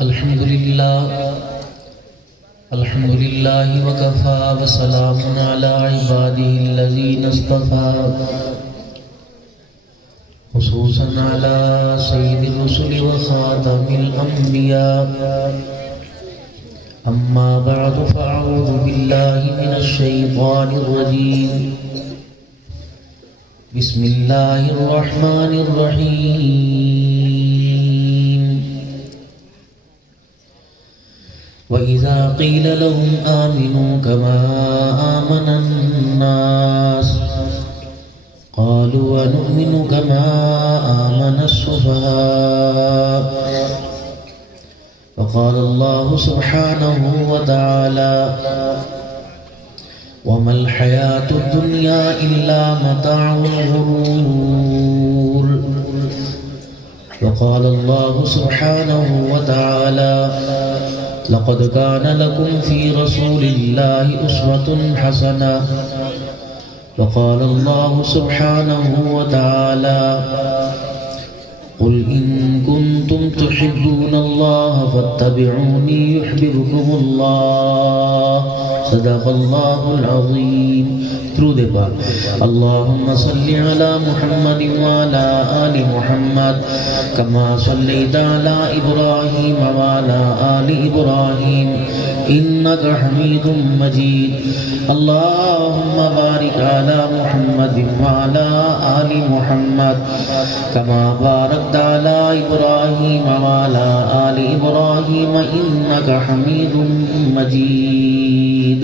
الحمد لله وكفى وسلام على عباده الذين اصطفى خصوصا على سيد الرسل وخاتم الأنبياء أما بعد فأعوذ بالله من الشيطان الرجيم بسم الله الرحمن الرحيم وإذا قيل لهم آمنوا كما آمن الناس قالوا ونؤمن كما آمن السفهاء فقال الله سبحانه وتعالى وما الحياة الدنيا إلا متاع الغرور وقال الله سبحانه وتعالى لقد كان لكم في رسول الله أسوة حسنة وقال الله سبحانه وتعالى قل إن كنتم تحبون الله فاتبعوني يحببكم الله صدق الله العظيم. درود پاک. اللهم صل على محمد وعلى آل محمد كما صليت على إبراهيم وعلى آل إبراهيم إنك حميد مجيد. اللهم بارك على محمد وعلى آل محمد كما باركت على إبراهيم وعلى آل إبراهيم إنك حميد مجيد.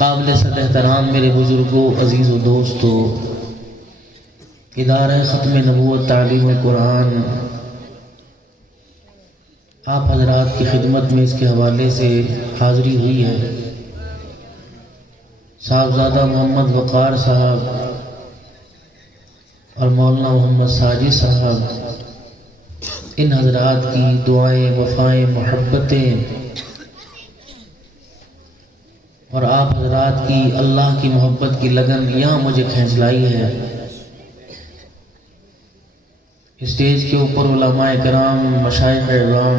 قابل صد احترام میرے بزرگوں، عزیز و دوستوں، ادارہ ختم نبوت تعلیم القرآن آپ حضرات کی خدمت میں اس کے حوالے سے حاضری ہوئی ہے. صاحبزادہ محمد وقار صاحب اور مولانا محمد ساجد صاحب، ان حضرات کی دعائیں، وفائیں، محبتیں اور آپ حضرات کی اللہ کی محبت کی لگن یہاں مجھے کھینچ لائی ہے. اسٹیج کے اوپر علماء کرام، مشائخ اعظام،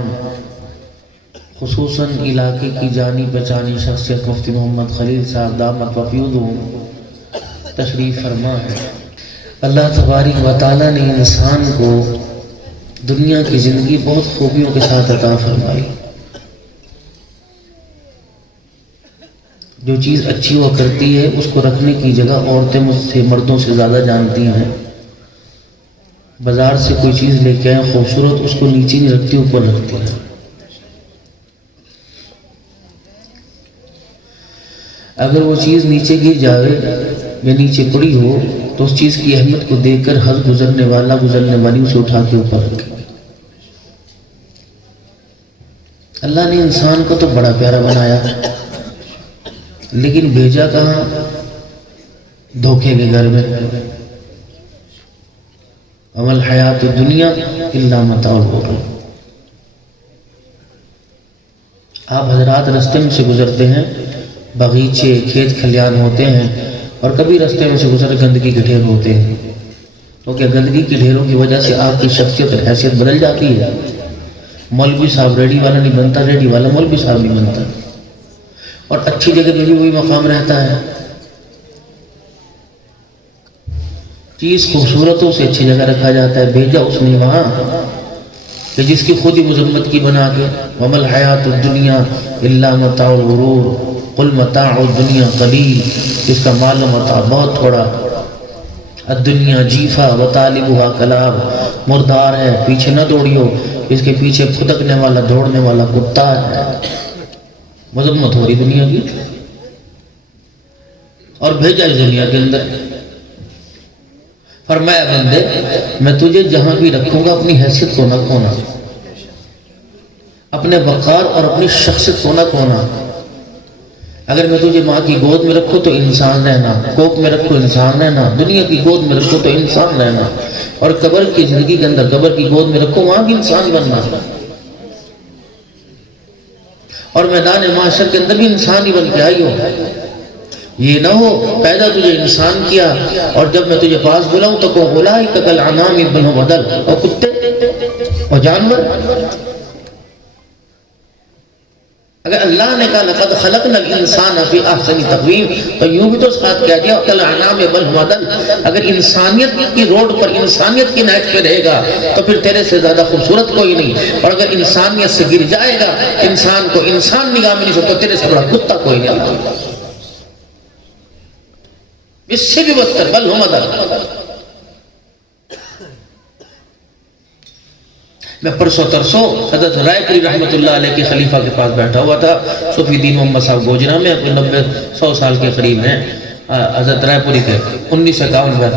خصوصاً علاقے کی جانی پہچانی شخصیت مفتی محمد خلیل صاحب دامت وفیودہم تشریف فرما ہے. اللہ تبارک و تعالیٰ نے انسان کو دنیا کی زندگی بہت خوبیوں کے ساتھ عطا فرمائی. جو چیز اچھی ہوا کرتی ہے اس کو رکھنے کی جگہ عورتیں مجھ سے مردوں سے زیادہ جانتی ہیں. بازار سے کوئی چیز لے کے آئیں خوبصورت، اس کو نیچے نہیں رکھتی، اوپر رکھتی ہیں. اگر وہ چیز نیچے گر جائے یا نیچے پڑی ہو تو اس چیز کی اہمیت کو دیکھ کر ہر گزرنے والی اسے اٹھا کے اوپر رکھے. اللہ نے انسان کو تو بڑا پیارا بنایا، لیکن بھیجا کہاں؟ دھوکے کے گھر میں. وَمَا الْحَيَاةُ الدُّنْيَا إِلَّا مَتَاعُ الْغُرُورِ. آپ حضرات رستے میں سے گزرتے ہیں، باغیچے، کھیت کھلیان ہوتے ہیں، اور کبھی رستے میں سے گزر گندگی کے ڈھیر ہوتے ہیں. تو کیا گندگی کے ڈھیروں کی وجہ سے آپ کی شخصیت اور حیثیت بدل جاتی ہے؟ مولوی صاحب ریڈی والا نہیں بنتا، ریڈی والا مولوی صاحب نہیں بنتا. اور اچھی جگہ پہ بھی وہی مقام رہتا ہے. چیز خوبصورتوں سے اچھی جگہ رکھا جاتا ہے. بھیجا اس نے وہاں کہ جس کی خود ہی مذمت کی بنا کے وَمَا الْحَيَاةُ الدُّنْيَا إِلَّا مَتَاعُ الْغُرُورِ قُلْ مَتَاعُ الدُّنْيَا قَلِيلٌ. اس کا مال و متاع بہت تھوڑا. الدنیا جیفا وطالبها کلاب. مردار ہے، پیچھے نہ دوڑیو، اس کے پیچھے پھدکنے والا دوڑنے والا کتا ہے. مذمت ہو رہی دنیا کی، اور بھیجا اس دنیا کے اندر. فرمایا بندے میں تجھے جہاں بھی رکھوں گا اپنی حیثیت کو نہ کھونا، اپنے وقار اور اپنی شخصیت کو نہ کھونا. اگر میں تجھے ماں کی گود میں رکھوں تو انسان رہنا، کوک میں رکھوں انسان رہنا، دنیا کی گود میں رکھوں تو انسان رہنا، اور قبر کی زندگی کے اندر قبر کی گود میں رکھوں وہاں بھی انسان بننا. اور میدان معاشر کے اندر بھی انسان ہی بن کے آئی ہو. یہ نہ ہو پیدا تجھے انسان کیا اور جب میں تجھے پاس بلاؤں تو کو اولئک کالانعام بل هم اضل، اور کتے اور جانور. اگر اللہ نے کہا لقد خلقنا الانسان فی احسن تقویم تو یوں بھی تو ساتھ کہہ دیا کالانعام بل هو اضل. اگر انسانیت کی روڈ پر انسانیت کی نہج پہ رہے گا تو پھر تیرے سے زیادہ خوبصورت کوئی نہیں. اور اگر انسانیت سے گر جائے گا, انسان کو انسان نگاہ میں نہیں سکتا, تو تیرے سے بڑا کتا کوئی نہیں. اس سے بھی بدتر بل هو اضل. میں پرسوں ترسوں حضرت رائے پوری رحمۃ اللہ علیہ کی خلیفہ کے پاس بیٹھا ہوا تھا. صوفی دین محمد صاحب گوجرا میں, کوئی 90-100 سال کے قریب ہیں حضرت رائے پوری کے. 1951 میں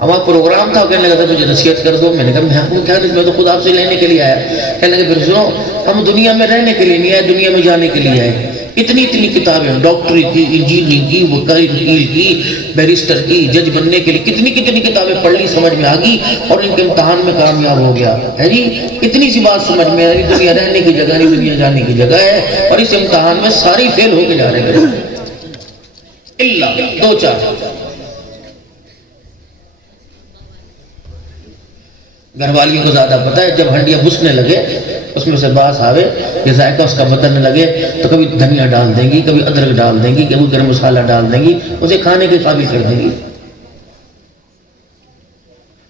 ہمارا پروگرام تھا, کہنے لگا تھا مجھے نصیحت کر دو. میں نے کہا میں آپ کو کیا, میں تو خود آپ سے لینے کے لیے آیا. کہنے لگے پھر سنو, ہم دنیا میں رہنے کے لیے نہیں آئے, دنیا میں جانے کے لیے آئے. اتنی کتابیں ہیں, ڈاکٹری کی, انجینئرنگ کی, وکیل کی, بیرسٹر کی, جج بننے کے لیے کتنی کتابیں پڑھ لی, سمجھ میں آ گئی, اور ان کے امتحان میں کامیاب ہو گیا ہے جی. اتنی سی بات سمجھ میں آئی, دنیا رہنے کی جگہ نہیں, دنیا جانے کی جگہ ہے, اور اس امتحان میں ساری فیل ہو کے جا رہے ہیں اللہ 2-4. گھر والیوں کو زیادہ پتہ ہے, جب ہنڈیاں بسنے لگے اس میں سے باس آوے, یہ ذائقہ اس کا بدلنے لگے, تو کبھی دھنیا ڈال دیں گی, کبھی ادرک ڈال دیں گی, کبھی گرم مسالہ ڈال دیں گی, اسے کھانے کے قابل کر دیں گی.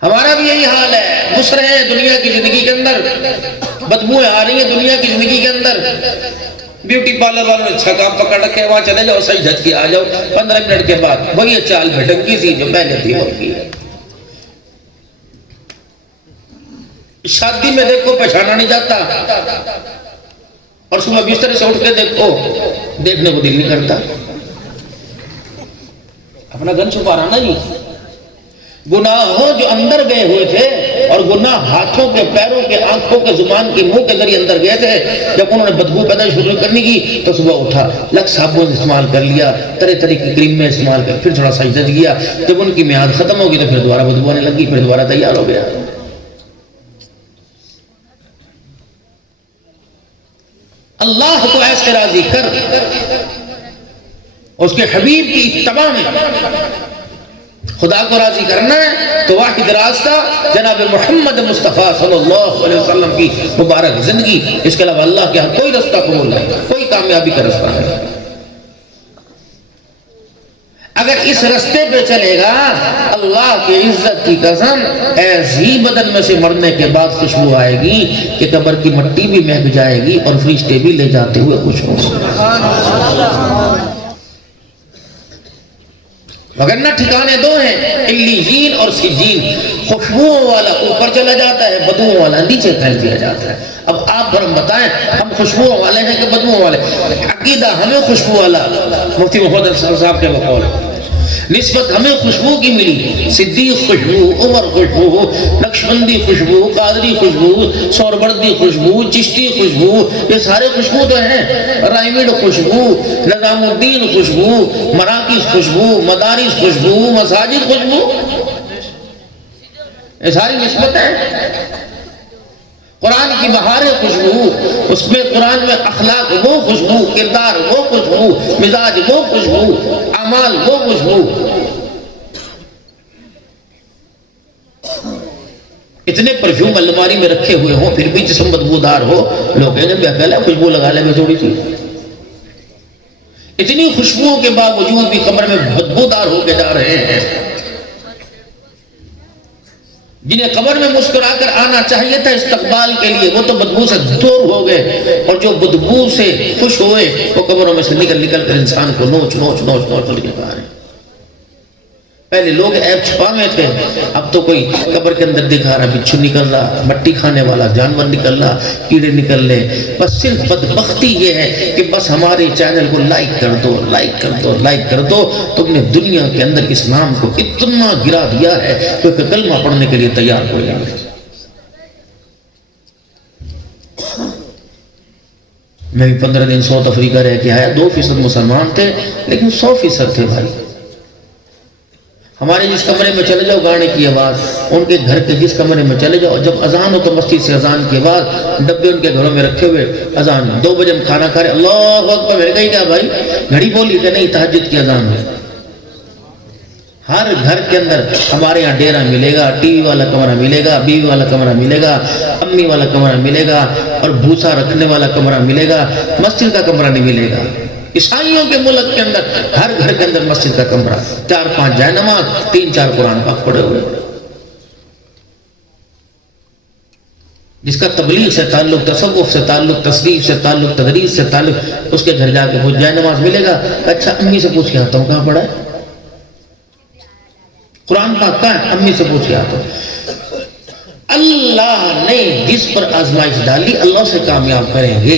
ہمارا بھی یہی حال ہے, گھس رہے ہیں دنیا کی زندگی کے اندر, بدبوئیں آ رہی ہیں دنیا کی زندگی کے اندر. بیوٹی پارلر والوں نے اچھا کام پکڑ رکھے, وہاں چلے جاؤ, صحیح جھٹ کے آ جاؤ, 15 منٹ کے بعد وہی چال بھٹکی سی جو پہلے تھی وہ کی. شادی میں دیکھو پہچانا نہیں جاتا, اور صبح بستر سے اٹھ کے دیکھو, دیکھنے کو دل نہیں کرتا. اپنا گن چھپا رہا نا جی. گناہوں جو اندر گئے ہوئے تھے, اور گناہ ہاتھوں کے, پیروں کے, آنکھوں کے, زبان کے, منہ کے ذریعے اندر گئے تھے. جب انہوں نے بدبو پیدا شروع کرنے کی تو صبح اٹھا, لگ صابن استعمال کر لیا, طرح طرح کی کریم میں استعمال کر, پھر تھوڑا سجدہ کیا. جب ان کی میعاد ختم ہوگی تو پھر دوبارہ بدبو آنے لگی, پھر دوبارہ تیار ہو گیا. اللہ کو ایسے راضی کر, اس کے حبیب کی اتباع میں خدا کو راضی کرنا ہے تو واحد راستہ جناب محمد مصطفیٰ صلی اللہ علیہ وسلم کی مبارک زندگی. اس کے علاوہ اللہ کے ہاں کوئی رستہ قبول نہیں, کوئی کامیابی کا رستہ نہیں. اگر اس رستے پہ چلے گا, اللہ کی عزت کی قسم, ایسی بدن میں سے مرنے کے بعد خوشبو آئے گی کہ قبر کی مٹی بھی مہک جائے گی اور فرشتے بھی لے جاتے ہوئے خوش ہوں گے. وگرنہ ٹھکانے دو ہیں, علیین اور سجین. خوشبوؤں والا اوپر چلا جاتا ہے, بدبوؤں والا نیچے پھیل دیا جاتا ہے. اب آپ پر ہم بتائیں, ہم خوشبوؤں والے ہیں کہ بدبوؤں والے؟ عقیدہ ہمیں خوشبو والا, مفتی محمد افضل صاحب کے بقول نسبت ہمیں خوشبو کی ملی. صدیق خوشبو, عمر خوشبو, نقشبندی خوشبو, قادری خوشبو, سوربردی خوشبو, چشتی خوشبو, یہ سارے خوشبو تو ہیں. رائمڈ خوشبو, نظام الدین خوشبو, مراکز خوشبو, مدارس خوشبو, مساجد خوشبو, یہ ساری نسبت ہے. قرآن کی بہار خوشبو, اس میں قرآن میں اخلاق وہ خوشبو, کردار وہ خوشبو, مزاج وہ خوشبو, اعمال وہ خوشبو. اتنے پرفیوم الماری میں رکھے ہوئے ہوں پھر بھی جسم بدبودار ہو, لوگ کہیں گے پہلے خوشبو لگا لے تھوڑی سی. اتنی خوشبوؤں کے باوجود بھی قبر میں بدبودار ہو کے جا رہے ہیں. جنہیں قبر میں مسکرا کر آنا چاہیے تھا استقبال کے لیے, وہ تو بدبو سے دور ہو گئے, اور جو بدبو سے خوش ہوئے وہ قبروں میں سے نکل کر انسان کو نوچ کے پا رہے ہیں. پہلے لوگ عیب چھپاوے تھے, اب تو کوئی قبر کے اندر دکھا رہا, بچھو نکل رہا, مٹی کھانے والا جانور نکل رہا, کیڑے نکل رہے. بس صرف بدبختی یہ ہے کہ بس ہمارے چینل کو لائک کر دو. تم نے دنیا کے اندر اسلام کو اتنا گرا دیا ہے کیونکہ کلمہ پڑھنے کے لیے تیار ہو جائے. میں بھی 15 دن ساؤتھ افریقہ رہ کے آیا, 2% مسلمان تھے لیکن 100% تھے بھائی. ہمارے جس کمرے میں چلے جاؤ گانے کی آواز, ان کے گھر کے جس کمرے میں چلے جاؤ جب اذان ہو تو مسجد سے اذان کی آواز, ڈبے ان کے گھروں میں رکھے ہوئے, اذان 2 بجے ہم کھانا کھا رہے, اللہ اکبر. میں نے کہا کیا بھائی گھڑی بولی کہ نہیں, تہجد کی اذان ہے. ہر گھر کے اندر ہمارے یہاں ڈیرا ملے گا، ٹی وی والا کمرہ ملے گا، بیوی والا کمرہ ملے گا، امی والا کمرہ ملے گا، اور بھوسا رکھنے والا کمرہ ملے گا، مسجد کا کمرہ نہیں ملے گا۔ عیسائیوں کے ملک کے اندر ہر گھر کے اندر مسجد کا کمرہ، 4-5 جائے نماز، 3-4 قرآن پاک پڑھے ہوئے۔ جس کا تبلیغ سے تعلق، تصوف سے تعلق، تصریف سے تعلق، تدریس سے تعلق، اس کے گھر جا کے وہ جائے نماز ملے گا۔ اچھا امی سے پوچھ کے آتا ہوں کہاں پڑھا ہے قرآن پاک کہاں ہے؟ امی سے پوچھ کے آتا ہوں۔ اللہ نے جس پر آزمائش ڈالی اللہ سے کامیاب کریں گے،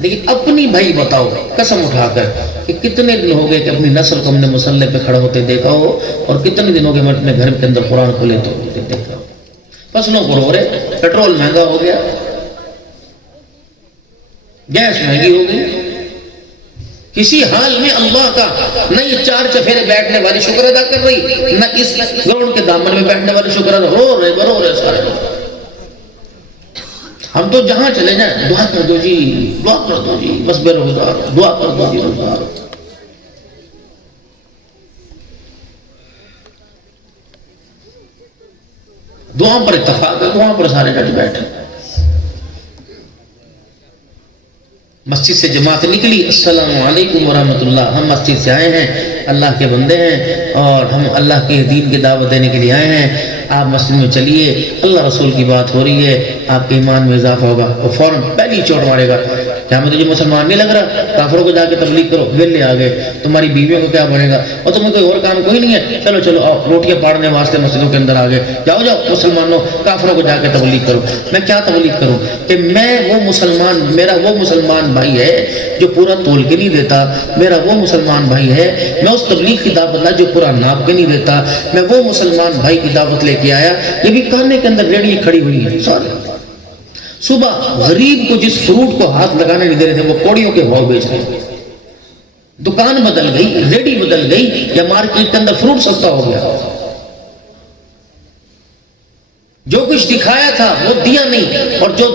لیکن اپنی بھائی بتاؤ قسم اٹھا کر کہ کتنے دن ہو گئے کہ اپنی نسل کو ہم نے مصلے پہ کھڑا ہوتے دیکھا ہو، اور کتنے دن ہو گئے ہم اپنے گھر کے اندر قرآن کو لیتے ہوتے دیکھا ہو۔ فصلوں پر ہو رہے، پیٹرول مہنگا ہو گیا، گیس مہنگی ہو گئی، کسی حال میں اللہ کا نہ یہ 4 چفیرے بیٹھنے والی شکر ادا کر رہی، نہ اس گراؤنڈ کے دامن میں بیٹھنے والی شکر ادا، رو رہے سارے لوگ۔ ہم تو جہاں چلے جائیں دعا کر دو جی، دعا کر دو جی، بس بے روزگار، دعا کر دو جی روزگار۔ دعا پر اتفاق ہے، دعا پر سارے جج بیٹھے۔ مسجد سے جماعت نکلی، السلام علیکم ورحمۃ اللہ، ہم مسجد سے آئے ہیں، اللہ کے بندے ہیں اور ہم اللہ کے دین کی دعوت دینے کے لیے آئے ہیں، آپ مسجد میں چلیے، اللہ رسول کی بات ہو رہی ہے، آپ کے ایمان میں اضافہ ہوگا۔ اور فوراً پہلی چوٹ مارے گا، کیا میں تجھے مسلمان نہیں لگ رہا؟ کافروں کو جا کے تبلیغ کرو، ویلے آ گئے، تمہاری بیویوں کو کیا بنے گا؟ اور تمہیں کوئی اور کام کوئی نہیں ہے، چلو چلو آؤ، روٹیاں پاڑنے واسطے مسجدوں کے اندر آ گئے، جاؤ جاؤ مسلمانوں، کافروں کو جا کے تبلیغ کرو۔ میں کیا تبلیغ کروں کہ میں وہ مسلمان، میرا وہ مسلمان بھائی ہے جو پورا تول کے نہیں دیتا، میرا وہ مسلمان بھائی ہے، میں اس تبلیغ کی دعوت لا جو پورا ناپ کے نہیں دیتا، میں وہ مسلمان بھائی کی دعوت لے کے آیا۔ یہ بھی کانے کے اندر ریڑھی کھڑی ہوئی ہے سارے، صبح غریب کو جس فروٹ کو ہاتھ لگانے نہیں دے رہے تھے وہ کوڑیوں کے بھاؤ بیچ رہے تھے۔ دکان بدل گئی، ریڑھی بدل گئی، یا مارکیٹ کے اندر فروٹ سستا ہو گیا۔ جو کچھ دکھایا تھا وہ دیا نہیں، اور جو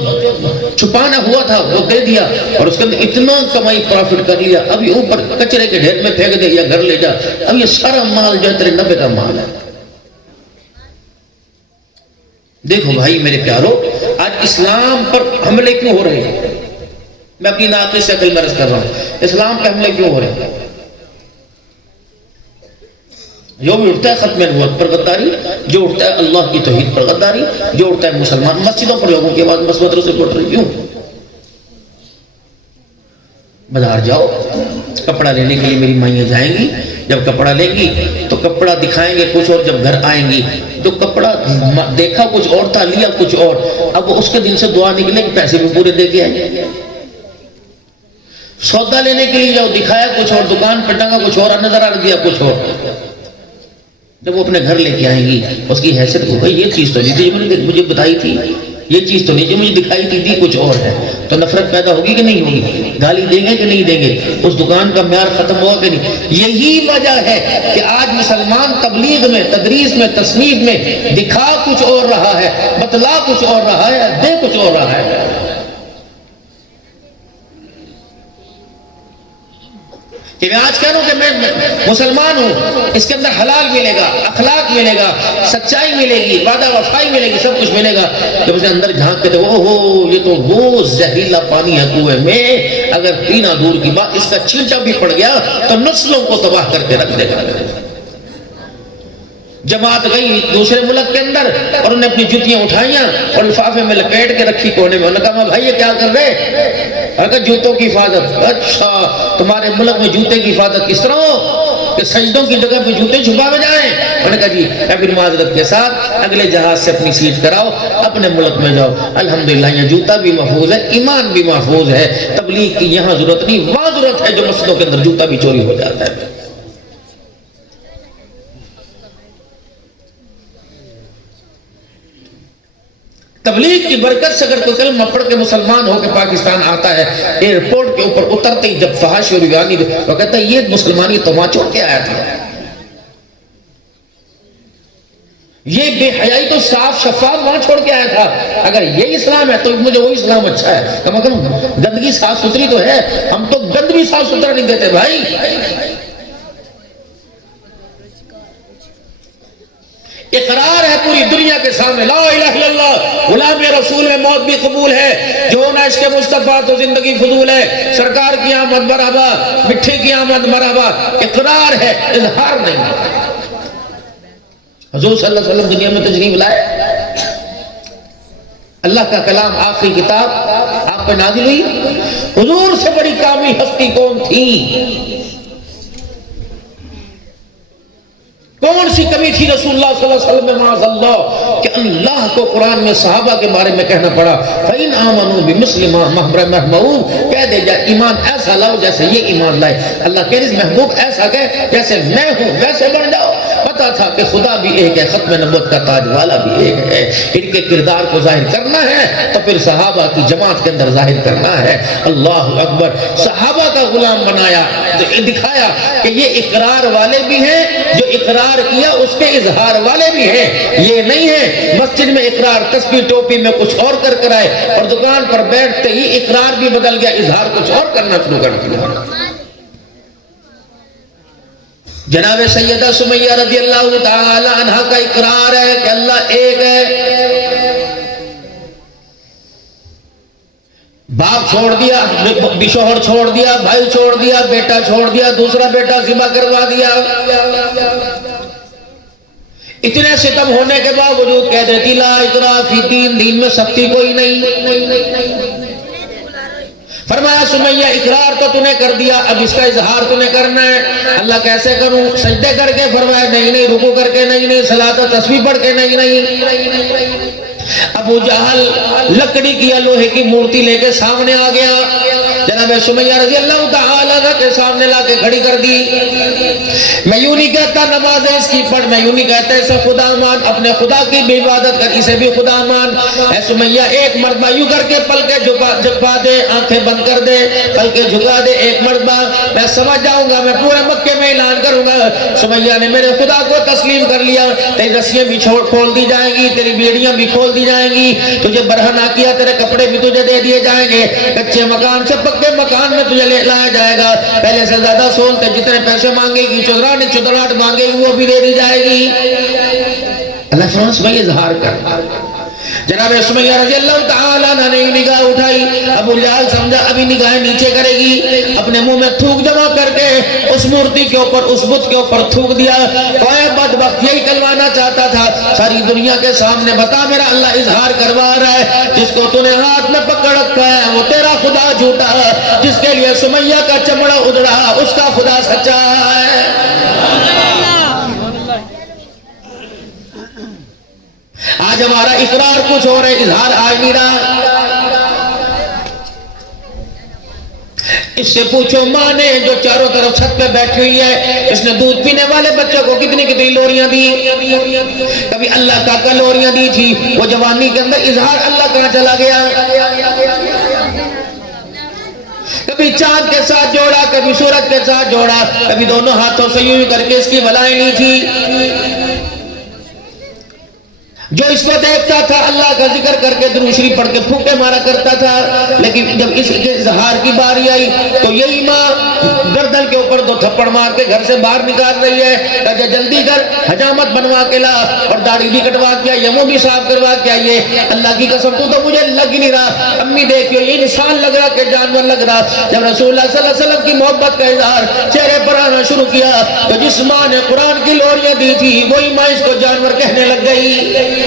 چھپانا ہوا تھا وہ دے دیا، اور اس کے اندر اتنا کمائی پروفٹ کر لیا، اب یہ اوپر کچرے کے ڈھیر میں پھینک دے یا گھر لے جا، اب یہ سارا مال جو ہے تیرے نفع کا مال ہے۔ دیکھو بھائی میرے پیارو، آج اسلام پر حملے کیوں ہو رہے ہیں؟ میں اپنی ناقص سے عقل مرض کر رہا ہوں، اسلام پہ حملے کیوں ہو رہے ہیں؟ جو بھی اٹھتا ہے ختم نبوت پر غداری، جو اٹھتا ہے اللہ کی توحید پر غداری، جو اٹھتا ہے مسلمان مسجدوں پر لوگوں کی آواز مسودوں سے اٹھ رہی، کیوں؟ بازار جاؤ، کپڑا لینے کے لیے میری مائیں جائیں گی، جب کپڑا لیں گی تو کپڑا دکھائیں گے کچھ اور، جب گھر آئیں گی تو کپڑا دیکھا کچھ اور تھا، لیا کچھ اور، اب اس کے دن سے دعا نکلے کہ پیسے بھی پورے دے کے آئیں۔ سودا لینے کے لیے جاؤ، دکھایا کچھ اور، دکان پہ ٹنگا کچھ اور، نظر آ دیا کچھ اور، جب وہ اپنے گھر لے کے آئیں گی اس کی حیثیت کو بھائی یہ چیز تو نہیں تھی جو مجھے بتائی تھی، یہ چیز تو نہیں جو مجھے دکھائی تھی، دی کچھ اور ہے، تو نفرت پیدا ہوگی کہ نہیں ہوگی؟ گالی دیں گے کہ نہیں دیں گے؟ اس دکان کا معیار ختم ہوگا کہ نہیں؟ یہی وجہ ہے کہ آج مسلمان تبلیغ میں، تدریس میں، تصنیف میں دکھا کچھ اور رہا ہے، بتلا کچھ اور رہا ہے، دے کچھ اور رہا ہے۔ کہ میں آج کہہ رہا ہوں کہ میں مسلمان ہوں، اس کے اندر حلال ملے گا، اخلاق ملے گا، سچائی ملے گی، وعدہ وفائی ملے گی، سب کچھ ملے گا۔ جب اسے اندر جھانک کے دیکھو، اوہو یہ تو وہ زہریلا پانی ہے کنویں میں، اگر پینا دور کی بات، اس کا چھینٹا بھی پڑ گیا تو نسلوں کو تباہ کر کے رکھ دے گا۔ جماعت گئی دوسرے ملک کے اندر اور انہیں اپنی جوتیاں اٹھائیاں اور لفافے میں لپیٹ کے رکھی کونے میں، انہوں نے کہا بھائی یہ کیا کر رہے؟ اگر جوتوں کی حفاظت، اچھا تمہارے ملک میں جوتے کی حفاظت کس طرح ہو کہ سجدوں کی جگہ پہ جوتے چھپا میں جائیں؟ انہوں نے کہا جی پھر معذرت کے ساتھ اگلے جہاز سے اپنی سیٹ کراؤ، اپنے ملک میں جاؤ۔ الحمدللہ یہ جوتا بھی محفوظ ہے، ایمان بھی محفوظ ہے، تبلیغ کی یہاں ضرورت نہیں، وہاں ضرورت ہے جو مسجدوں کے اندر جوتا بھی چوری ہو جاتا ہے۔ تبلیغ کی برکت سے اگر کوئی کلمہ پڑھ کے مسلمان ہو کے پاکستان آتا ہے، ایئرپورٹ کے اوپر اترتے ہی جب فحاشی اور بیانی وہ کہتا ہے یہ مسلمانی تو وہاں چھوڑ کے آیا تھا، یہ بے حیائی تو صاف شفاف وہاں چھوڑ کے آیا تھا۔ اگر یہ اسلام ہے تو مجھے وہی اسلام اچھا ہے، کم از کم گندگی صاف ستھری تو ہے، ہم تو گند بھی صاف ستھرا نہیں دیتے بھائی۔ اقرار ہے پوری دنیا کے سامنے، لا الہ الا اللہ، غلام رسول میں موت بھی قبول ہے، جو نہ عشق مصطفیٰ تو زندگی فضول ہے، سرکار کی آمد مرحبا، مٹھی کی آمد مرحبا۔ اقرار ہے، اظہار نہیں ہے۔ حضور صلی اللہ علیہ وسلم دنیا میں تشریف لائے، اللہ کا کلام آخری کتاب آپ پہ نازل ہوئی، حضور سے بڑی کامل ہستی کون تھی؟ کون سی کمی تھی رسول اللہ صلی اللہ علیہ وسلم میں معاذ اللہ کہ اللہ کو قرآن میں صحابہ کے بارے میں کہنا پڑا فَإِنْ آمَنُوا بِمِثْلِ مَا مَهْمَوْا، کہہ دے جائے ایمان ایسا لاؤ جیسے یہ ایمان لائے۔ اللہ کہہ رہے محبوب ایسا کہے جیسے میں ہوں ویسے بن جاؤ۔ پتا تھا کہ خدا بھی ایک ہے، ختم نبوت کا تاج والا بھی ایک ہے، ان کے کردار کو ظاہر کرنا ہے تو پھر صحابہ کی جماعت کے اندر ظاہر کرنا ہے۔ اللہ اکبر، صحابہ کا غلام بنایا تو دکھایا کہ یہ اقرار والے بھی ہیں، جو اقرار کیا اس کے اظہار والے بھی ہیں۔ یہ نہیں ہے مسجد میں اقرار تسبیح ٹوپی میں کچھ اور کر آئے اور دکان پر بیٹھتے ہی اقرار بھی بدل گیا، اظہار کچھ اور کرنا شروع کر دیا۔ جناب سیدہ سمیہ رضی اللہ تعالی عنہ کا اقرار ہے کہ اللہ ایک ہے۔ باپ چھوڑ دیا، شوہر چھوڑ دیا، بھائی چھوڑ دیا، بیٹا چھوڑ دیا، دوسرا بیٹا ذبح کروا دیا، اتنے ستم ہونے کے باوجود کہہ دیتی لا اکراہ فی الدین، دین میں سختی کوئی نہیں۔ فرمایا سمیہ اقرار تو نے کر دیا، اب اس کا اظہار تو نے کرنا ہے۔ اللہ کیسے کروں؟ سجدے کر کے؟ فرمایا نہیں، رکوع کر کے نہیں، صلاۃ و تسبیح پڑھ کے نہیں۔ ابو جہل لکڑی کی لوہے کی مورتی لے کے سامنے آ گیا، جناب سمیہ رضی اللہ تعالیٰ کے سامنے لا کے کھڑی کر دی۔ میں یوں نہیں کہتا نماز اس کی پڑھ، میں یوں نہیں کہتا اسے خدا مان، اپنے خدا کی بھی عبادت کر، اسے بھی خدا مان۔ اے سمیہ ایک مرتبہ یوں کر کے پلکیں جھکا دے، آنکھیں بند کر دے، پلکیں جھکا دے ایک مرتبہ، میں سمجھ جاؤں گا، میں پورے مکے میں اعلان کروں گا سمیہ نے میرے خدا کو تسلیم کر لیا۔ تیری رسیاں بھی کھول دی جائیں گی، تیری بیڑیاں بھی کھول دی جائیں گی، تجھے برہنہ کیا، تیرے کپڑے بھی تجھے دے دیے جائیں گے، کچے مکان سے پکے مکان میں تجھے لے لایا جائے گا، پہلے سے زیادہ سولتے جتنے پیسے مانگے گی، چدراہٹ مانگے گی وہ بھی دے دی جائے گی۔ اللہ فرمایا سمیہ اظہار کر۔ جناب سمیہ رضی اللہ تعالیٰ نے نگاہ اٹھائی، ابو جہل سمجھا ابھی نگاہیں نیچے کرے گی، اپنے منہ میں تھوک جمع کر کے اس مورتی کے اوپر، اس بت کے اوپر تھوک دیا۔ کوئی بدبخت یہی کلوانا چاہتا تھا ساری دنیا کے سامنے، بتا میرا اللہ اظہار کروا رہا ہے، جس کو تو نے ہاتھ میں پکڑ رکھا ہے وہ تیرا خدا جھوٹا، جس کے لیے سمیہ کا چمڑا ادڑا اس کا خدا سچا ہے۔ آج ہمارا اقرار کچھ اور ہے، اظہار آج نہیں رہا۔ اس سے پوچھو ماں نے جو چاروں طرف چھت پہ بیٹھی ہوئی ہے، اس نے دودھ پینے والے بچوں کو کتنی لوریاں دی، کبھی اللہ کا لوریاں دی تھی، وہ جوانی کے اندر اظہار اللہ کہاں چلا گیا؟ کبھی چاند کے ساتھ جوڑا، کبھی سورج کے ساتھ جوڑا، کبھی دونوں ہاتھوں سے یوں کر کے اس کی بلائیں نہیں تھی۔ جو اس کو دیکھتا تھا اللہ کا ذکر کر کے درود شریف پڑھ کے پھونکے مارا کرتا تھا، لیکن جب اس کے اظہار کی باری آئی تو یہی ماں گردن کے اوپر دو تھپڑ مار کے گھر سے باہر نکال رہی ہے، کہا جلدی کر حجامت بنوا کے لا اور داڑھی بھی کٹوا کے آئیے، منہ بھی صاف کروا کے آئیے، اللہ کی قسم تو مجھے لگ ہی نہیں رہا، امی دیکھیو یہ انسان لگ رہا کہ جانور لگ رہا۔ جب رسول اللہ صلی اللہ علیہ وسلم کی محبت کا اظہار چہرے پر آنا شروع کیا تو جس ماں نے قرآن کی لوریاں دی تھی وہی ماں اس کو جانور کہنے لگ گئی۔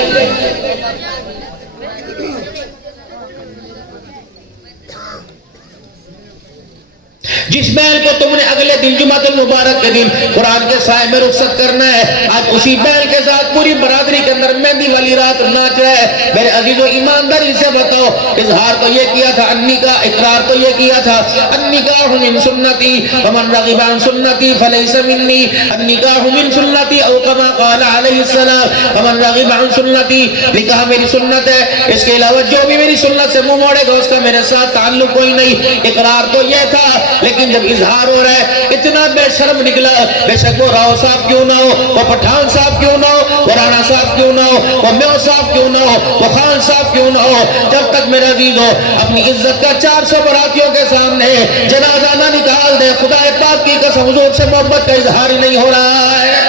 جس بیل کو تم نے اگلے دن جمعۃ المبارک کے دن قرآن کے سائے میں رخصت کرنا ہے، آج اسی بیل کے ساتھ پوری برادری کے اندر مہندی والی رات ناچ رہا ہے۔ میرے عزیزو ایمانداری سے بتاؤ، اظہار تو یہ کیا تھا انی کا، اقرار تو یہ کیا تھا النکاح من سنتی ومن رغب عن سنتی فلیس منی، النکاح من سنتی او کما قال علیہ السلام ومن رغب عن سنتی، نکاح میری سنت ہے، اس کے علاوہ جو بھی میری سنت سے منہ موڑے گا اس کا میرے ساتھ تعلق کوئی نہیں۔ اقرار تو یہ تھا، لیکن جب اظہار ہو رہا ہے اتنا بے شرم نکلا، بے شک وہ راؤ صاحب کیوں نہ ہو، وہ پٹھان صاحب کیوں نہ ہو، وہ رانا صاحب کیوں نہ ہو، وہ میو صاحب کیوں نہ ہو، وہ خان صاحب کیوں نہ ہو، جب تک میرا عزیز ہو اپنی عزت کا 400 براتیوں کے سامنے جنازہ نہ نکال دے، خدا پاک کی قسم حضور سے محبت کا اظہار نہیں ہو رہا ہے۔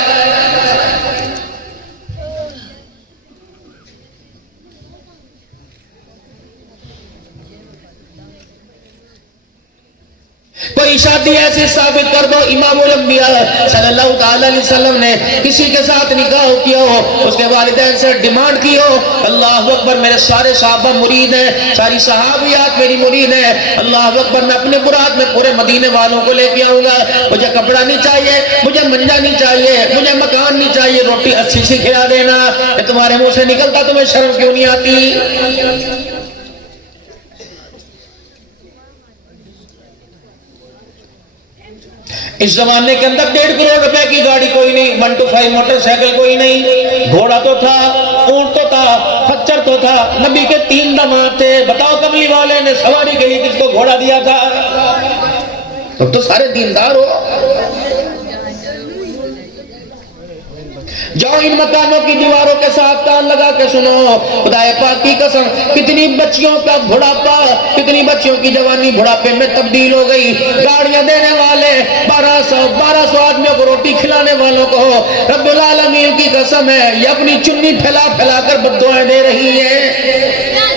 کوئی شادی ایسی ثابت کر دو امام الانبیاء صلی اللہ تعالی علیہ وسلم نے کسی کے ساتھ نکاح کیا ہو، اس کے والدین سے ڈیمانڈ کی ہو اللہ اکبر میرے سارے صحابہ مرید ہیں، ساری صحابیات میری مرید ہیں، اللہ اکبر میں اپنے مراد میں پورے مدینے والوں کو لے کے آؤں گا، مجھے کپڑا نہیں چاہیے، مجھے منجا نہیں چاہیے، مجھے مکان نہیں چاہیے، روٹی اچھی سی کھلا دینا، کہ تمہارے منہ سے نکلتا تمہیں شرم کیوں نہیں آتی؟ اس زمانے کے اندر 1.5 کروڑ روپے کی گاڑی کوئی نہیں، 125 موٹر سائیکل کوئی نہیں، گھوڑا تو تھا، اونٹ تو تھا، خچر تو تھا، نبی کے 3 داماد تھے، بتاؤ کملی والے نے سواری کے لیے کس کو گھوڑا دیا تھا؟ تو سارے دیندار ہو، جاؤ ان مکانوں کی دیواروں کے ساتھ کان لگا کے سنو، خدا پاک کی قسم کتنی بچیوں کا بڑھاپا، کتنی بچیوں کی جوانی بڑھاپے میں تبدیل ہو گئی، گاڑیاں دینے والے 1200 آدمیوں کو روٹی کھلانے والوں کو رب العالمین کی قسم ہے یہ اپنی چنی پھیلا پھیلا کر بددعائیں دے رہی ہے۔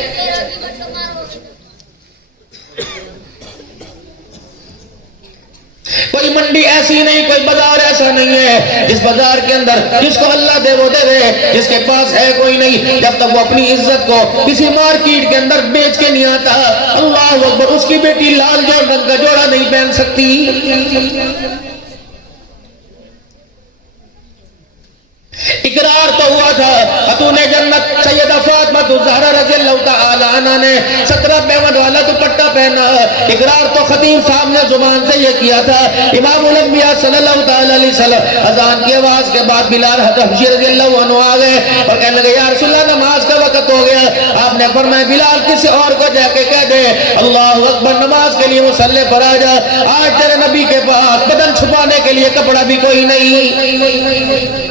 کوئی منڈی ایسی نہیں، کوئی بازار ایسا نہیں ہے جس بازار کے اندر جس کو اللہ دے وہ دے دے، جس کے پاس ہے کوئی نہیں، جب تک وہ اپنی عزت کو کسی مارکیٹ کے اندر بیچ کے نہیں آتا اللہ اکبر اس کی بیٹی لال جورڈن کا جوڑا نہیں پہن سکتی۔ اقرار تو ہوا تھا خاتون جنت سیدہ فاطمہ الزہرا رضی اللہ تعالی عنہ نے 17 پیمنٹ والا دوپٹہ پہنا، اقرار تو خطیب صاحب نے زبان سے یہ کیا تھا۔ امام الانبیاء صلی اللہ تعالی علیہ وسلم اذان کی آواز کے بعد بلال حبشی رضی اللہ عنہ آ گئے اور کہنے لگے یا رسول اللہ نماز کا وقت ہو گیا، آپ نے فرمایا بلال کسی اور کو جا کے کہہ دے اللہ اکبر نماز کے لیے مصلی پر آ جا، آج تیرے نبی کے پاس بدن چھپانے کے لیے کپڑا بھی کوئی نہیں۔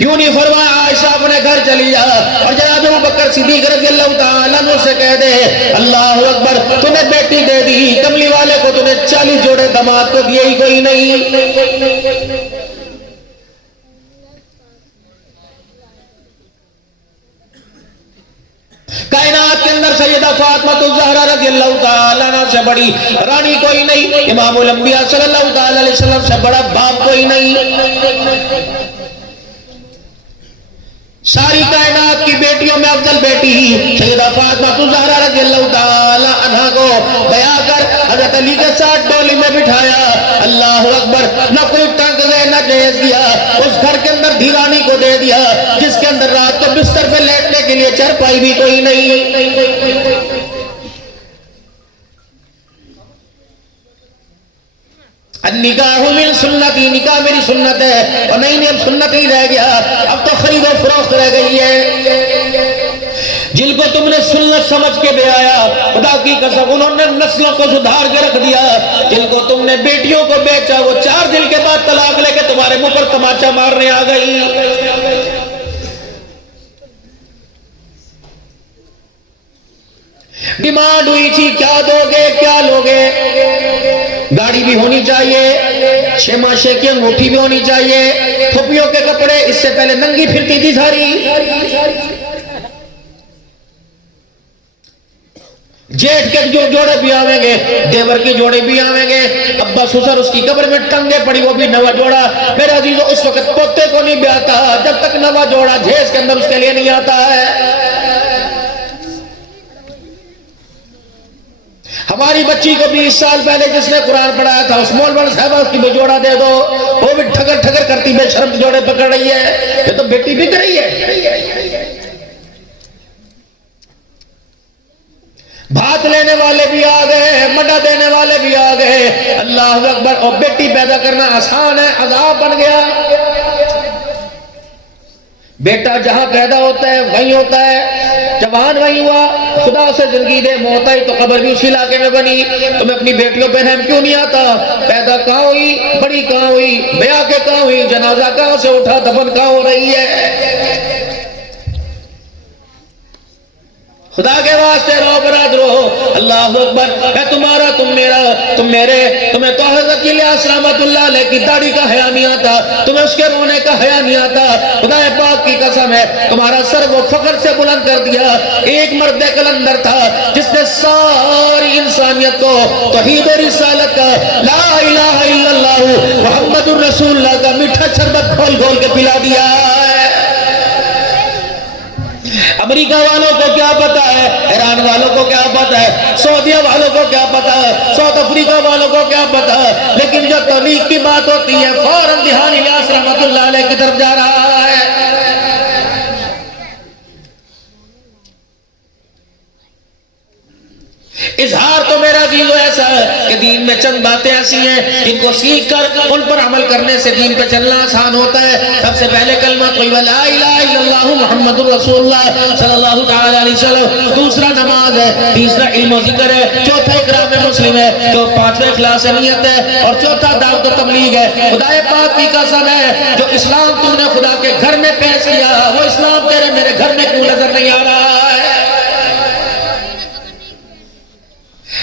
یوں نہیں فرمایا عائشہ اپنے گھر چلی جا اور جناب ابوبکر صدیق رضی اللہ تعالیٰ عنہ سے کہہ دے اللہ اکبر تو نے بیٹی دے دی، کملی والے کو تو نے 40 جوڑے داماد کو دیے ہی کوئی نہیں۔ کائنات کے اندر سیدہ فاطمہ الزہرا رضی اللہ تعالیٰ عنہ سے بڑی رانی کوئی نہیں، امام الانبیاء صلی اللہ تعالیٰ علیہ وسلم سے بڑا باپ کوئی نہیں۔ ساری کائنات کی بیٹیوں میں افضل بیٹی ہی سیدہ فاطمہ الزہرا رضی اللہ تعالی عنہ کو بیا کر حضرت علی کے ساتھ ڈولی میں بٹھایا، اللہ اکبر نہ کوئی ٹنگ دے نہ جہیز دیا، اس گھر کے اندر دھیرانی کو دے دیا جس کے اندر رات کو بستر پہ لیٹنے کے لیے چرپائی بھی کوئی نہیں۔ نکاح من سنتی، نکاح میری سنت ہے اور نہیں اب سنت ہی رہ گیا، اب تو خرید و فروخت رہ گئی ہے۔ جن کو تم نے سنت سمجھ کے دے آیا خدا کی قسم انہوں نے نسلوں کو سدھار کے رکھ دیا، جن کو تم نے بیٹیوں کو بیچا وہ 4 دن کے بعد طلاق لے کے تمہارے منہ پر تماچا مارنے آ گئی۔ ڈیمانڈ ہوئی تھی کیا دو گے کیا لوگے، گاڑی بھی ہونی چاہیے، 6 ماشے کی انگوٹھی بھی ہونی چاہیے، پھپھیوں کے کپڑے اس سے پہلے ننگی پھرتی تھی ساری، جیٹھ کے جو جوڑے بھی آویں گے، دیور کی جوڑے بھی آویں گے، ابا سسر اس کی قبر میں ٹنگے پڑی وہ بھی نوا جوڑا۔ میرے عزیزو اس وقت پوتے کو نہیں بیاتا جب تک نوا جوڑا جھیز کے اندر اس کے لیے نہیں آتا ہے۔ ہماری بچی کو 20 سال پہلے جس نے قرآن پڑھایا تھا اس مولوی صاحبہ اس کی بھی جوڑا دے دو، وہ بھی ٹھگر ٹھگر کرتی بے شرم جوڑے پکڑ رہی ہے، یہ تو بیٹی بک رہی ہے۔ بھات لینے والے بھی آ گئے، مڈا دینے والے بھی آ گئے، اللہ اکبر، اور بیٹی پیدا کرنا آسان ہے عذاب بن گیا۔ بیٹا جہاں پیدا ہوتا ہے وہیں ہوتا ہے، جوان وہیں ہوا، خدا سے زندگی دے موت آئی تو قبر بھی اسی علاقے میں بنی۔ تمہیں اپنی بیٹیوں پہ رحم کیوں نہیں آتا؟ پیدا کہاں ہوئی، بڑی کہاں ہوئی، بیاہ کے کہاں ہوئی، جنازہ کہاں سے اٹھا، دفن کہاں ہو رہی ہے؟ خدا کے واسطے رو برادرو، اللہ اکبر، میں تمہارا تم میرا، تم میرے، تمہیں تو حضرت الیاس رحمت اللہ علیہ کی داڑھی کا حیا نہیں آتا، تمہیں اس کے رونے کا حیا نہیں آتا، خدا پاک کی قسم ہے تمہارا سر وہ فخر سے بلند کر دیا۔ ایک مرد کلندر تھا جس نے ساری انسانیت کو توحید رسالت کا، لا الہ الا اللہ محمد الرسول اللہ کا میٹھا شربت کھول کھول کے پلا دیا ہے۔ امریکہ والوں کو کیا پتا ہے، ایران والوں کو کیا پتا ہے، سعودیہ والوں کو کیا پتا ہے، ساؤتھ افریقہ والوں کو کیا پتا ہے، لیکن جب تبلیغ کی بات ہوتی ہے فوراً دھیان الیاس رحمت اللہ علیہ کی طرف جا رہا ہے۔ اظہار تو میرا عزیزو ایسا ہے کہ دین میں چند باتیں ایسی ہیں جن کو سیکھ کر ان پر عمل کرنے سے دین پہ چلنا آسان ہوتا ہے۔ سب سے پہلے کلمہ طیبہ لا الہ الا اللہ محمد الرسول اللہ صلی اللہ تعالی علیہ وسلم، دوسرا نماز ہے، تیسرا علم و ذکر ہے، چوتھا اکرام مسلم ہے، جو پانچویں اخلاص نیت ہے، اور چوتھا دعوت و تبلیغ ہے۔ خدا پاک کی قسم ہے جو اسلام تم نے خدا کے گھر میں پیش کیا وہ اسلام تیرے میرے گھر میں کیوں نظر نہیں آ رہا ہے؟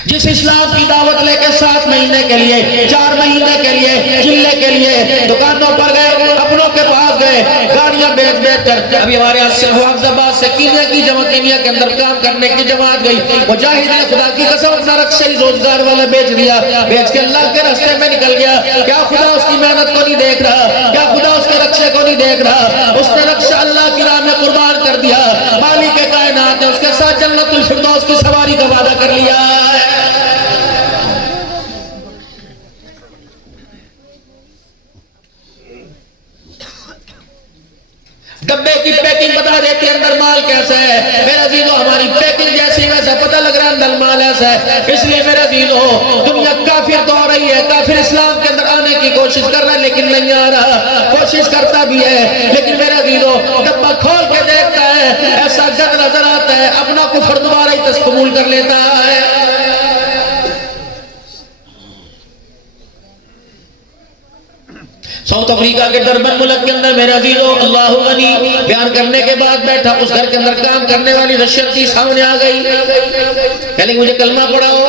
جس اسلام کی دعوت لے کے 7 مہینے کے لیے، 4 مہینے کے لیے، چلے کے لیے دکانوں پر گئے، اپنوں کے پاس گئے، گاڑیاں بیچ بیچ کر، ابھی ہمارے حافظ آباد سے کینیا کی جماعت، کینیا کے اندر کام کرنے کی جماعت گئی، مجاہد نے خدا کی قسم اپنا رکشہ روزگار والا بیچ دیا، بیچ کے اللہ کے راستے میں نکل گیا۔ کیا خدا اس کی محنت کو نہیں دیکھ رہا؟ کیا خدا اس کے رکشے کو نہیں دیکھ رہا؟ اس نے رکشہ اللہ کی راہ میں قربان کر دیا، مالک کائنات نے اس کے ساتھ جنت الفردوس کی سواری کا وعدہ کر لیا ہے۔ ڈبے کی پیکنگ بتا دیتی ہے اندر مال کیسا ہے۔ میرے عزیزو ہماری پیکنگ جیسی ویسا پتہ لگ رہا ہے اندر مال ایسا ہے۔ اس لیے میرے عزیزو دنیا کافر تو آ رہی ہے، کافر اسلام کے اندر آنے کی کوشش کر رہا ہے لیکن نہیں آ رہا، کوشش کرتا بھی ہے لیکن میرے عزیزو ڈبہ کھول کے دیکھتا ہے ایسا گد نظر آتا ہے، اپنا کفر دوبارہ ہی قبول کر لیتا ہے۔ ساؤتھ افریقہ کے ڈربن ملک کے اندر میرے عزیزو اللہ غنی بیان کرنے کے بعد بیٹھا، اس گھر کے اندر کام کرنے والی رشید کی سامنے آ گئی، کہنے مجھے کلمہ پڑھاؤ۔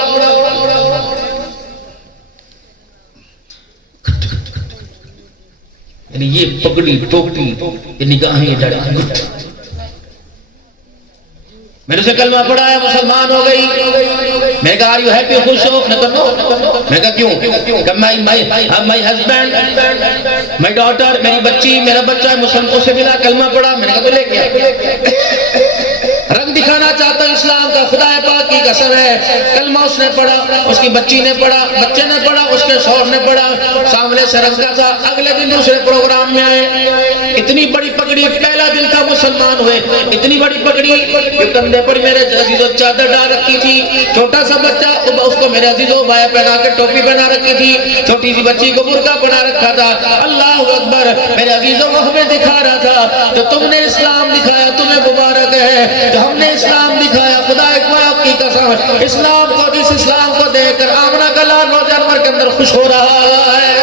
یعنی یہ پگڑی ٹوپی، یہ نگاہیں، یہ ڈاڑھی، میں نے اسے کلمہ پڑھایا، مسلمان ہو گئی۔ میں نے کہا آر یو ہیپی، خوش ہو؟ میں نے کہا کیوں؟ کہ مائی ہسبینڈ، مائی ڈاٹر، میری بچی، میرا بچہ ہے مسلم، اسے ملا کلمہ پڑھا۔ میں نے کہا تو لے کیا رنگ دکھانا چاہتا ہوں اسلام کا، خدا پاک کی قسم ہے کلمہ اس نے پڑھا، اس کی بچی نے پڑھا، بچے نے پڑھا، اس کے شوہر نے پڑھا، سامنے سے رنگا تھا۔ اگلے دن دوسرے پروگرام میں آئے، اتنی بڑی پگڑی، پہلا دن تھا مسلمان ہوئے، اتنی بڑی پگڑی کہ کندھے پر میرے عزیزو چادر ڈال رکھی تھی، چھوٹا سا بچہ اس کو میرے عزیزو بایا پہنا کے ٹوپی پہنا رکھی تھی، چھوٹی سی بچی کو برقع بنا رکھا تھا۔ اللہ اکبر، میرے عزیزو وہ ہمیں دکھا رہا تھا جو تم نے اسلام دکھایا تمہیں مبارک ہے، جو ہم نے اسلام دکھایا خدا پاک کی قسم اسلام کو، جس اسلام کو دیکھ کر آمنہ کا لال نوجوان کے اندر خوش ہو رہا ہے۔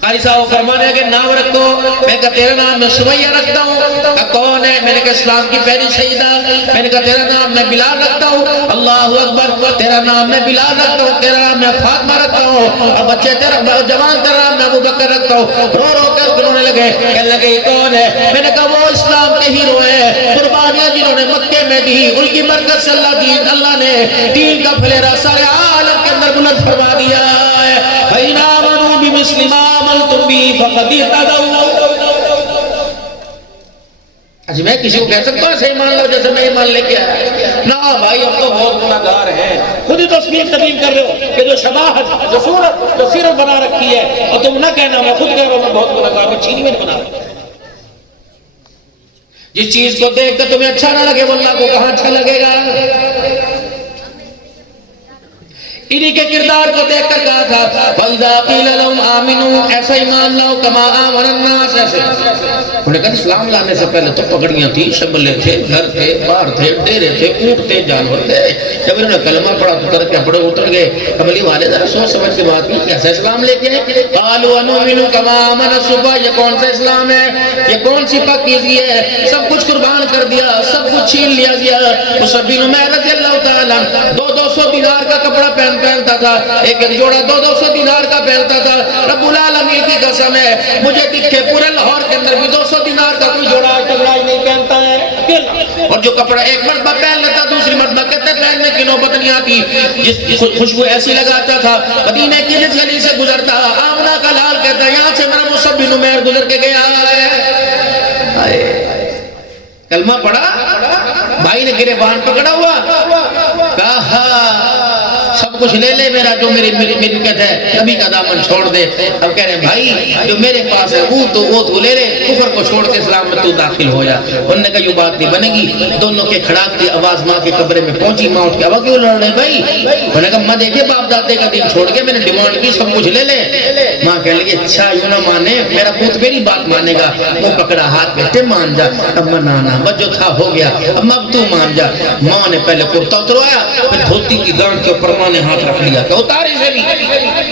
قاری صاحب فرمانے کہ نام رکھو، میں کہا تیرا نام میں سمیہ رکھتا ہوں۔ کہا کون ہے؟ میں نے کہا اسلام کی پہلی سیدہ۔ میں نے کہا تیرا نام میں بلال رکھتا ہوں۔ اللہ اکبر، تیرا نام میں بلال رکھتا ہوں، تیرا نام میں فاطمہ رکھتا ہوں، اور بچے تیرا جوان تیرا نام میں ابو بکر رکھتا ہوں۔ رو رو کر رونے لگے، کہنے لگے یہ کون ہے؟ میں نے کہا وہ اسلام کے ہیرو ہیں، قربانیاں جنہوں نے مکے میں دی، ان کی برکت سے اللہ نے دین کا پھلیرا سارے عالم کے اندر بلند فرما دیا ہے۔ فَإِنْ آمَنُوا بِمِثْلِ مَا آمَنْتُمْ بِهِ فَقَدِ اهْتَدَوْا۔ اچھا میں کسی کو کہہ سکتا ہوں صحیح مان لو جیسے میں ایمان لے کے آیا؟ نا بھائی ہم تو بہت گناہگار ہیں، خود ہی تصویر تقدیم کر رہے ہو کہ جو شباہت، جو صورت، جو سیرت بنا رکھی ہے، اور تم نہ کہنا میں خود کہہ رہا ہوں میں بہت گناہگار ہوں، چینی میں نے بنا رکھا ہے۔ جس چیز کو دیکھ کر تمہیں اچھا نہ لگے وہ اللہ کو کہاں اچھا لگے گا؟ انہی کے کردار کو دیکھ کر کہا تھا وَإِذَا قِيلَ لَهُمْ آمِنُوا ایسا ایمان لاؤ كَمَا آمَنَ النَّاسَ ایسے انہوں نے کہا اسلام لانے سے پہلے تو پگڑیاں تھی، شملے تھے، گھر تھے، بار تھے، ڈیرے تھے، اونٹ تھے، جانور تھے. جب انہوں نے کلمہ پڑھا تو اتر کے بڑے اتر گئے. کملی والے ذرا سوچ سمجھ کے بات کی کیسا اسلام لے کے قَالُوا أَنُؤْمِنُ كَمَا آمَنَ السُّفَهَاءُ یہ کون سا اسلام ہے، یہ کون سی پاکیزگی ہے، سب کچھ قربان کر دیا، سب کچھ چھین لیا گیا. مصعب بن عمیر رضی اللہ تعالیٰ 200 دینار کا کپڑا پہنتا تھا، ایک جوڑا 200 دینار کا پہنتا تھا. رب العالمین کی قسم ہے مجھے دکھے پورے لاہور کے اندر بھی 200 دینار کا کوئی جوڑا ٹکرائی نہیں پہنتا ہے. اور جو کپڑا ایک مرتبہ پہن لیتا دوسری مرتبہ کہتے پہننے کی نوبت نہیں آتی. جس خوشبو ایسی لگاتا تھا مدینے کی جس گلی سے گزرتا آمنہ کا لال کہتا یہاں سے میرا مصعب بن عمیر گزر کے گیا ہے. کلمہ پڑھا، بھائی نے گریبان پکڑا ہوا، کہا سب کچھ لے لے میرا جو میری ملکت ہے، نبی کا دامن چھوڑ دے. اب کہہ رہے ہیں بھائی جو میرے پاس ہے وہ تو لے لے، کفر کو چھوڑ کے اسلام میں تو داخل ہو جا. انہوں نے کہا یہ بات نہیں بنے گی. دونوں کے کھڑاک کی آواز ماں کے قبرے میں پہنچی. ماں اٹھ کے اب کیوں لڑ رہے بھائی؟ انہوں نے کہا ماں دیکھے باپ دادے کا دین چھوڑ کے میں نے ڈیمانڈ کی سب کچھ لے لے. ماں کہنے لگی اچھا یوں نہ مانے، میرا پوت میری بات مانے گا. وہ پکڑا ہاتھ بیٹے مان جا. اما نانا بس جو تھا ہو گیا، اما اب تو مان جا. ماں نے پہلے کرتا اتروایا، پھر دھوتی کی گانٹ کے اوپر ماں نے ہاتھ رکھ لیا کہ اتاری سے بھی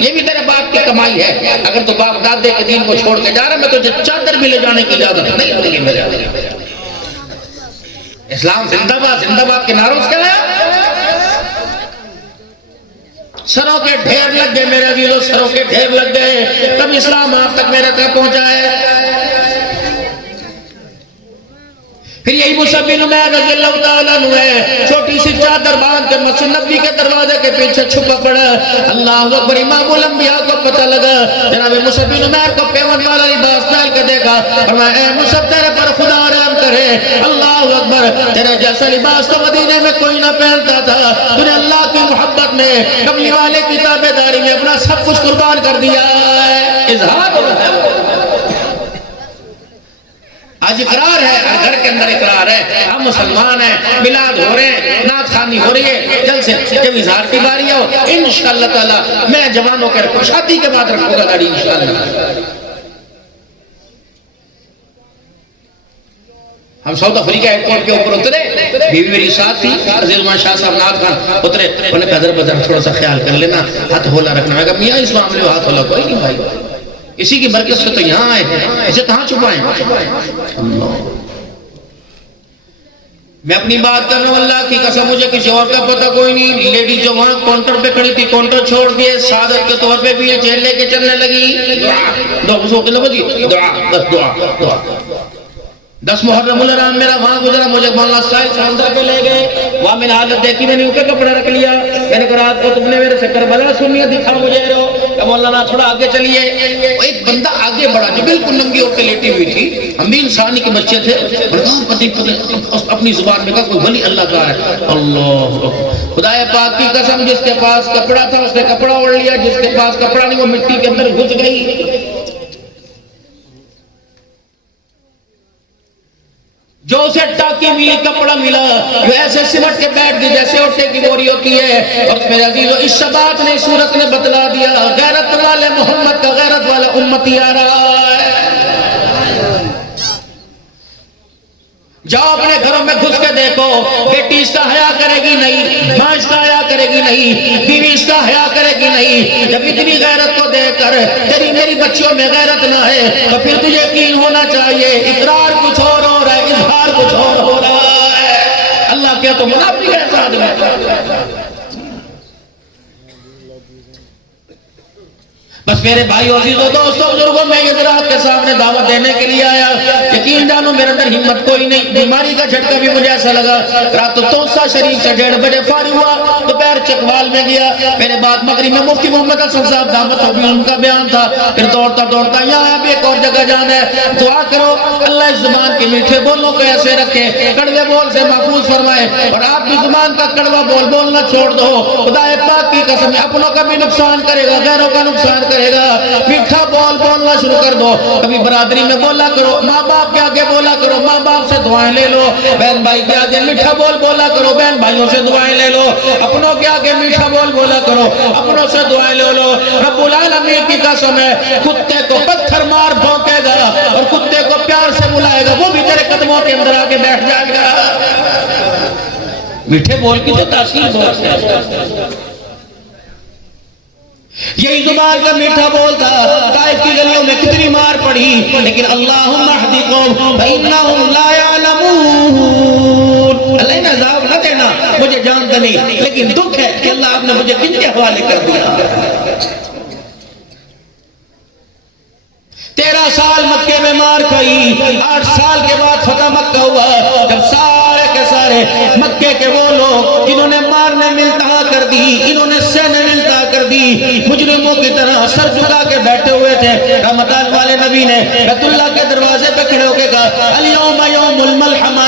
یہ بھی تیرے باپ کی کمائی ہے. اگر تو باپ دادے کے دین کو چھوڑ کے جا رہا میں تجھے چادر بھی لے جانے کی اجازت نہیں ہوگی میرے. اسلام زندہ باد زندہ باد کے نعروں سے کیا ہے؟ سروں کے ڈھیر لگ گئے میرے عزیزوں، سروں کے ڈھیر لگ گئے. تب اسلام آپ تک میرے تک پہنچا ہے. پھر یہی مصعب بن عمیر رضی اللہ تعالیٰ عنہ ہے چھوٹی سی چادر باندھ کے مسجد نبوی کے دروازے کے پیچھے چھپا پڑا. اللہ اکبر امام الانبیاء کو پتہ لگا. جناب مصعب بن عمیر کو پیون والا لباس پہن کے دیکھا. فرمایا اے مصعب تیرے پر خدا رحم کرے. اللہ اکبر تیرے جیسا لباس تو مدینے میں کوئی نہ پہنتا تھا. تو نے اللہ کی محبت میں کملی والے کی تابعداری میں اپنا سب کچھ قربان کر دیا ہے. اظہار ہو رہا ہے. آج اقرار ہے، گھر کے اندر اقرار ہے ہم مسلمان ہیں، میلاد ہو رہے ہیں، نعت خوانی ہو رہی ہے. جلد سے جب اظہار کی باری ہو انشاءاللہ تعالی میں جوانوں کے شادی کے بعد رکھوں گا گاڑی انشاءاللہ. ہم ساؤتھ افریقہ ایئرپورٹ کے اوپر اترے، بیوی میری ساتھ تھی، عزیز مان شاہ صاحب نعت خان اترے. انہوں نے قدر بدر تھوڑا سا خیال کر لینا، ہاتھ ہولا رکھنا. میں کہا میاں اس معاملے میں ہاتھ ہولا کوئی نہیں بھائی، اسی کی برکت سے تو یہاں آئے ہیں، اسے کہاں چھپائیں؟ اللہ میں اپنی بات کر رہا ہوں اللہ کی قسم مجھے کسی اور کا پتہ کوئی نہیں. لیڈی جو وہاں کاؤنٹر پہ کھڑی تھی کاؤنٹر چھوڑ دیے، سعادت کے طور پہ بھی یہ چہل لے کے چلنے لگی. دعا بس دعا 10 محرم الحرام میرا وہاں گزرا. مجھے مولانا صاحب سمندر پہ لے گئے، وہاں میں نے حالت دیکھی، میں نے اوپر کپڑا رکھ لیا. میں نے کہا رات کو تم نے میرے سے کربلا سنی ہے، دکھا مجھے رو. کہ مولانا تھوڑا آگے چلیے. ایک بندہ آگے بڑھا جو بالکل ننگی ہو کے لیٹی ہوئی تھی. ہم بھی انسانی کے بچے تھے. اپنی زبان میں کہا کوئی ولی اللہ کا ہے. اللہ خدا پاک کی قسم جس کے پاس کپڑا تھا اس نے کپڑا اوڑھ لیا، جس کے پاس کپڑا نہیں وہ مٹی کے اندر گھس گئی. جو اسے ٹاکی ملی کپڑا ملا وہ ایسے سمٹ کے بیٹھ گئی جیسے اٹھے کی بوری ہوتی ہے. اور میرے عزیزو اس شبات نے صورت نے بتلا دیا غیرت والے محمد کا غیرت والا امتی آ رہا ہے. جاؤ اپنے گھروں میں گھس کے دیکھو، بیٹی اس کا حیا کرے گی نہیں، ماں اس کا حیا کرے گی نہیں، بیوی اس کا حیا کرے گی نہیں. جب اتنی غیرت کو دیکھ کر تیری میری بچیوں میں غیرت نہ ہے تو پھر تجھے یقین ہونا چاہیے اقرار کچھ اور ہو رہا ہے، اظہار کچھ اور ہو رہا ہے. اللہ کیا تو منافق ہے ساتھ میں. بس میرے بھائیو عزیزو دوستو بزرگوں میں یہ ذرا آپ کے سامنے دعوت دینے کے لیے آیا. یقین جانو میرے اندر ہمت کوئی نہیں. بیماری کا جھٹکا بھی مجھے ایسا لگا. رات توسا شریف سے 1:30 بجے فارغ ہوا، دوپہر چکوال میں گیا. میرے بعد مغرب میں مفتی محمد حسن صاحب دعوت ہوگی، ان کا بیان تھا. پھر دوڑتا دوڑتا یہاں اب ایک اور جگہ جانا ہے. دعا کرو اللہ اس زبان کے میٹھے بولوں کو ایسے رکھے، کڑوے بول سے محفوظ فرمائے. اور آپ کی زبان کا کڑوا بول بولنا چھوڑ دو. خدا پاک کی قسم اپنوں کا بھی نقصان کرے گا، غیروں کا نقصان کرے گا. میٹھا بول بولنا شروع کر دو. کبھی برادری میں بولا کرو, ماں باپ کے آگے بولا کرو, ماں باپ سے دعائیں لے لو. بہن بھائی کے آگے میٹھا بول بولا کرو, بہن بھائیوں سے دعائیں لے لو. اپنوں کے آگے میٹھا بول بولا کرو, اپنوں سے دعائیں لے لو. رب العالمین کی قسم ہے, کتے کو پتھر مار بھونکے گا اور کتے کو پیار سے بلائے گا, وہ بھی تیرے قدموں کے اندر آ کے بیٹھ جائے گا. میٹھے بول کی تو تاثیر بہت ہے. یہی زبان کا میٹھا بول تھا. طائف کی گلیوں میں کتنی مار پڑی, لیکن اللہم اہدی قوم فإنہم لا یعلمون. اللہ نے عذاب نہ دینا, مجھے جانتا نہیں, لیکن دکھ ہے کہ اللہ آپ نے مجھے کن کے حوالے کر دیا. 13 سال مکے میں مار کھائی. 8 سال کے بعد فتح مکہ ہوا, جب سارے کے سارے مکے کے وہ لوگ جنہوں نے مارنے ملتا کر دی, انہوں نے سہنے ملتا کر دی, مجرموں کی طرح سر جھکا کے بیٹھے ہوئے تھے. رحمتان والے نبی نے بیت اللہ کے دروازے پہ کھڑے ہو کے کہا, الیوم یوم الملحمہ,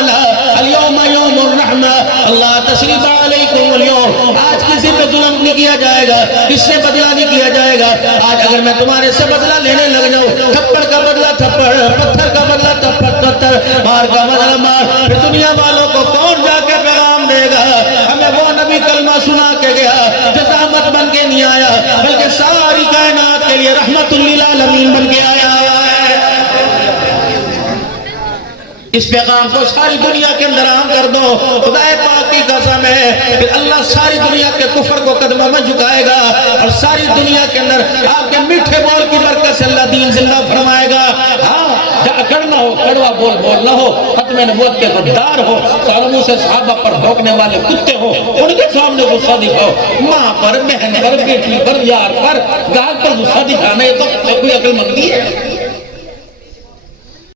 الیوم یوم الرحمہ, اللہ تشریف علیکم اليوم. آج کسی پہ ظلم نہیں کیا جائے گا, اس سے بدلہ نہیں کیا جائے گا. آج اگر میں تمہارے سے بدلہ لینے لگ جاؤں, تھپڑ کا بدلہ تھپڑ, پتھر کا بدلہ پتھر, مار کا بدلہ مار, پھر دنیا والوں کو کون جا کے پیغام دے گا؟ ہمیں وہ نبی کلمہ سنا کے گیا جو زحمت بن کے نہیں آیا, بلکہ ساری کائنات کے لیے رحمت للعالمین بن کے آیا ہے. اس پیغام کو ساری دنیا کے اندر عام کر دو. خدا پاک کی قسم ہے, پھر اللہ ساری دنیا کے کفر کو قدموں میں جھکائے گا, اور ساری دنیا کے اندر آپ کے میٹھے بول کی برکت سے اللہ دین زندہ فرمائے گا. ہاں, اکڑنا ہو, کڑوا بول بولنا ہو, ختم نبوت کے غدار ہو, سالموں سے صحابہ پر بھونکنے والے کتے ہو, ان کے سامنے غصہ دکھاؤ. ماں پر, بہن پر, بیٹی پر, یار پر, گاہک پر غصہ دکھانا, یہ تو کوئی عقل مندی ہے.